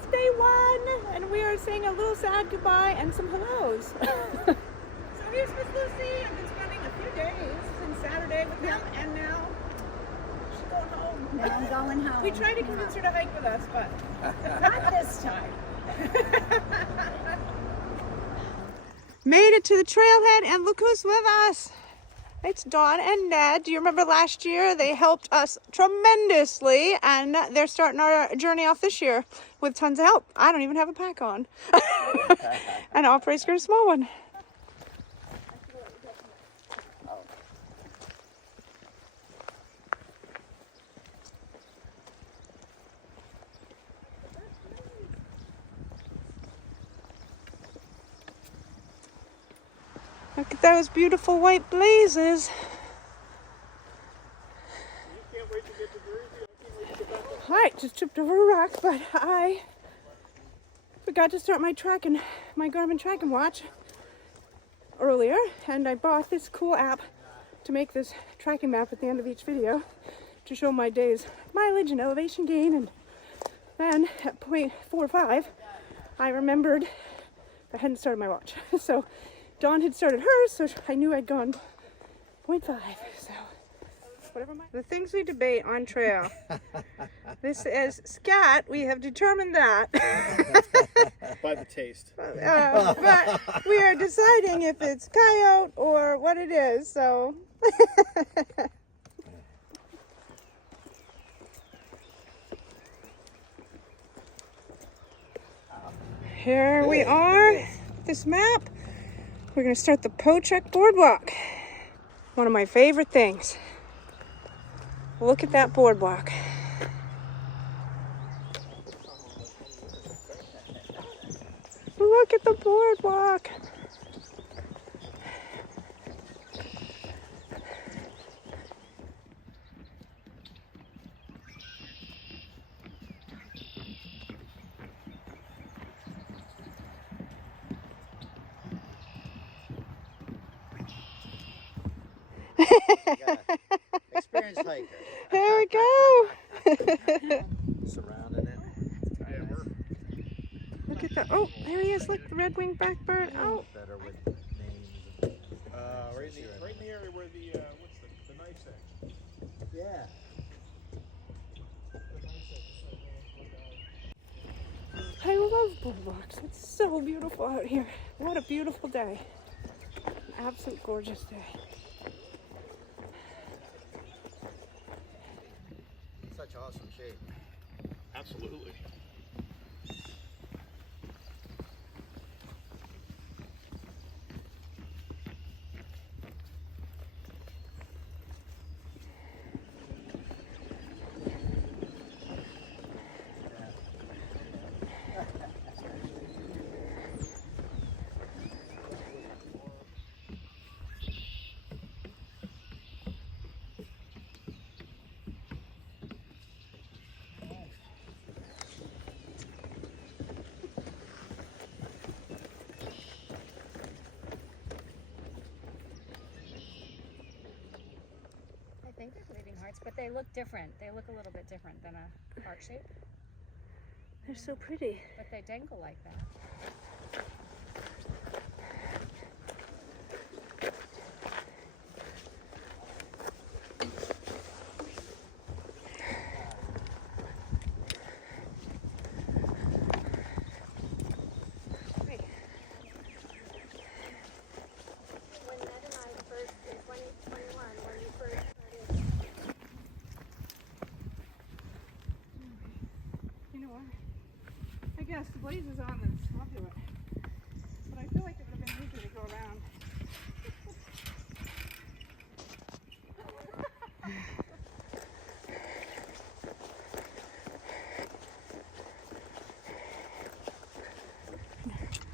it's day 1, and we are saying a little sad goodbye and some hellos. So here's Miss Lucy. I've been spending a few days since Saturday with them, and now she's going home. Now I'm going home. We tried to convince her to hike with us, but not this time. Made it to the trailhead, and look who's with us. It's Dawn and Ned. Do you remember last year? They helped us tremendously, and they're starting our journey off this year with tons of help. I don't even have a pack on. And Opera's got a small one. Look at those beautiful white blazes. Alright, just tripped over a rock, but I forgot to start my Garmin tracking watch earlier, and I bought this cool app to make this tracking map at the end of each video to show my day's mileage and elevation gain. And then at 0.45, I remembered I hadn't started my watch. So Dawn had started hers, so I knew I'd gone 0.5. So whatever. The things we debate on trail. This is scat. We have determined that. By the taste. But we are deciding if it's coyote or what it is. So. Here we are. This map. We're going to start the Potrek boardwalk. One of my favorite things. Look at that boardwalk. Look at the boardwalk. Experienced hiker. There we go. Surrounding it. Yeah, we're Look at that. Oh, there he is. Look, the red-winged blackbird. Oh. Better with names. right in the area where the what's the knife section. Yeah. I love boardwalks. It's so beautiful out here. What a beautiful day. An absolute gorgeous day. Such awesome shape. Absolutely. I think they're bleeding hearts, but they look different. They look a little bit different than a heart shape. They're so pretty. But they dangle like that. I guess the blaze is on this. I'll do it. But I feel like it would have been easier to go around.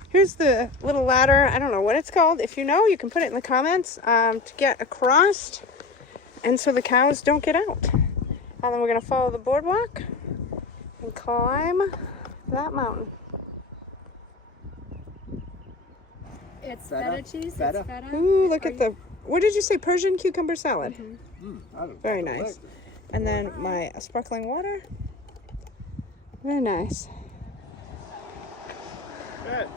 Here's the little ladder. I don't know what it's called. If you know, you can put it in the comments to get across, and so the cows don't get out. And then we're going to follow the boardwalk and climb that mountain. It's Feta? feta cheese. Feta? It's feta. Ooh, look at the, what did you say? Persian cucumber salad. Mm-hmm. Very nice. And then my sparkling water. Very nice. Good.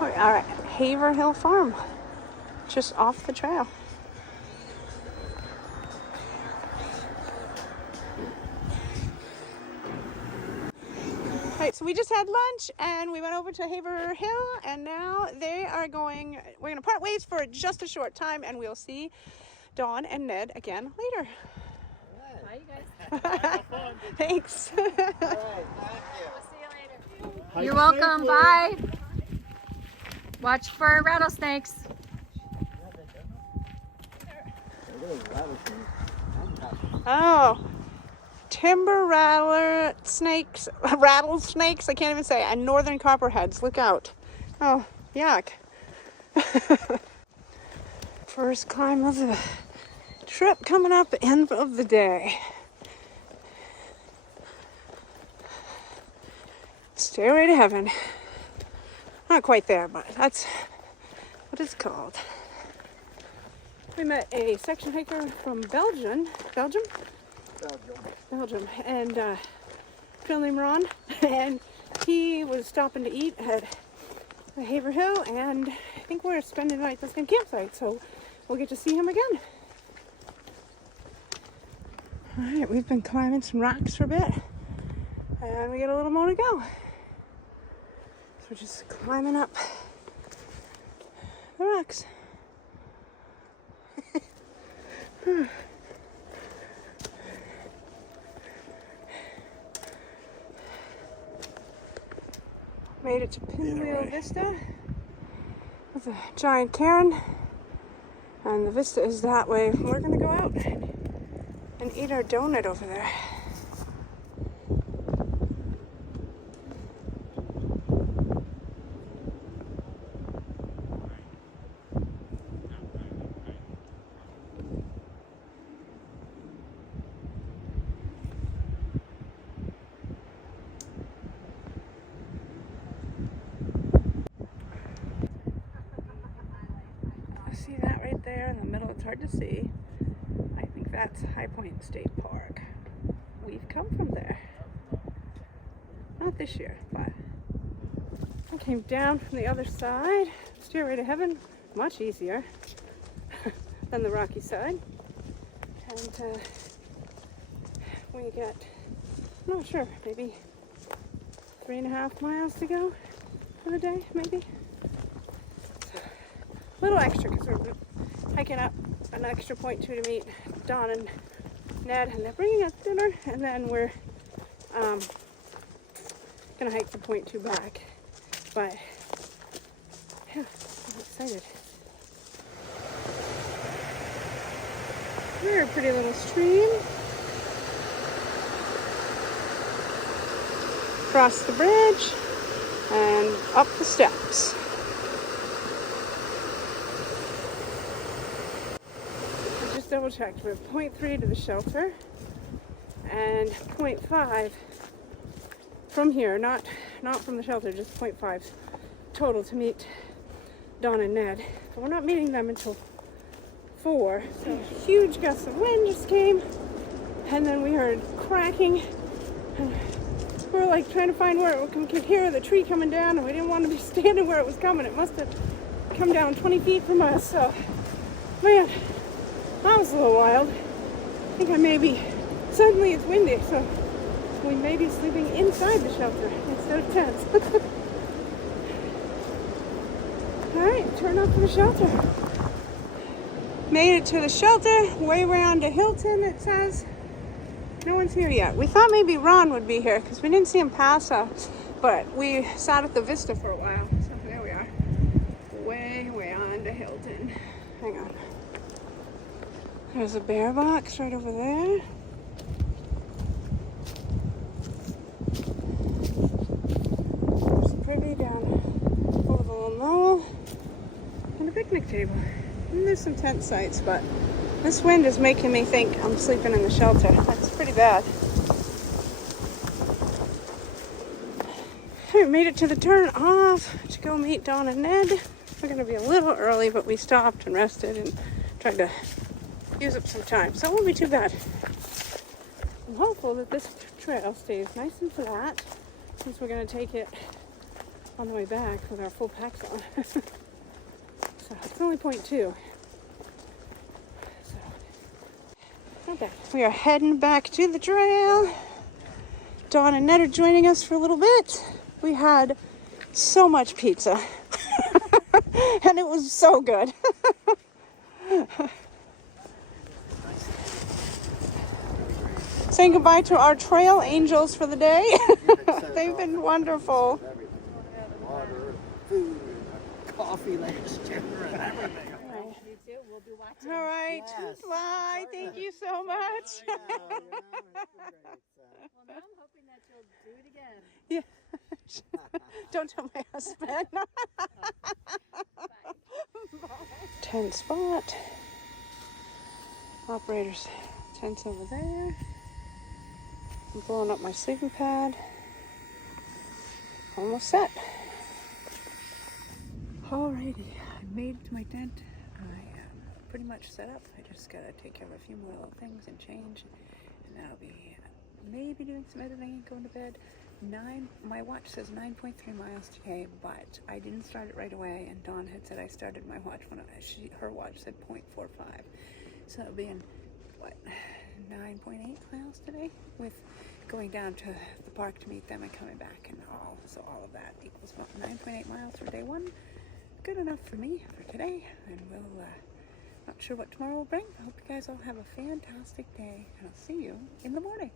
We are at Haverhill Farm, just off the trail. Alright, so we just had lunch and we went over to Haverhill, and now we're gonna part ways for just a short time, and we'll see Dawn and Ned again later. Bye, you guys. Thanks. All right, thank you. We'll see you later. Hike You're welcome. safely. Bye. Watch for rattlesnakes. Oh, timber rattlesnakes, I can't even say, and northern copperheads. Look out. Oh, yuck. First climb of the trip coming up, end of the day. Stairway to heaven. Not quite there, but that's what it's called. We met a section hiker from Belgium, and friend named Ron, and he was stopping to eat at Haverhill, and I think we're spending the night at the same campsite, so we'll get to see him again. All right, we've been climbing some rocks for a bit, and we got a little more to go. So we're just climbing up the rocks. Made it to Pinwheel Vista with a giant cairn, and the Vista is that way. We're gonna go out and eat our donut over there. See that right there in the middle? It's hard to see. I think that's High Point State Park. We've come from there. Not this year, but I came down from the other side. Stairway to heaven, much easier than the rocky side. And we got, I'm not sure, maybe 3.5 miles to go for the day, maybe. A little extra because we're hiking up an extra point 2 to meet Dawn and Ned, and they're bringing us dinner, and then we're gonna hike the point 2 back. But yeah, I'm excited. We're a pretty little stream. Across the bridge and up the steps. Double checked. We're 0.3 to the shelter and 0.5 from here, not from the shelter, just 0.5 total to meet Dawn and Ned. But we're not meeting them until 4. So huge gusts of wind just came, and then we heard cracking, and we were like trying to find where we could hear the tree coming down, and we didn't want to be standing where it was coming. It must have come down 20 feet from us. So man, that was a little wild. I think suddenly it's windy, so we may be sleeping inside the shelter instead of tents. Alright, turn off to the shelter. Made it to the shelter, way around to Hilton, it says. No one's here yet. We thought maybe Ron would be here because we didn't see him pass us, but we sat at the Vista for a while. So there we are. Way on to Hilton. Hang on. There's a bear box right over there. There's a privy down over the little knoll. And a picnic table. And there's some tent sites, but this wind is making me think I'm sleeping in the shelter. That's pretty bad. We made it to the turn off to go meet Dawn and Ned. We're going to be a little early, but we stopped and rested and tried to use up some time, so it won't be too bad. I'm hopeful that this trail stays nice and flat since we're going to take it on the way back with our full packs on. So it's only 0.2. So not bad. We are heading back to the trail. Dawn and Ned are joining us for a little bit. We had so much pizza. And it was so good. Saying goodbye to our Trail Angels for the day. They've been wonderful. Water, food, coffee last year, and everything. You too. We'll be watching. All right. Yes. Bye. Thank you so much. Well, now I'm hoping that you'll do it again. Yeah. Don't tell my husband. 10 spot. Operator's tent's over there. I'm blowing up my sleeping pad. Almost set. Alrighty, I made it to my tent. I am pretty much set up. I just gotta take care of a few more little things and change, and then I'll be maybe doing some editing and going to bed. My watch says 9.3 miles today, but I didn't start it right away, and Dawn had said I started my watch when her watch said 0.45. So it'll be in, what, 9.8 miles today, with going down to the park to meet them and coming back, and so all of that equals 9.8 miles for day one. Good enough for me for today, and we'll, not sure what tomorrow will bring. I hope you guys all have a fantastic day, and I'll see you in the morning.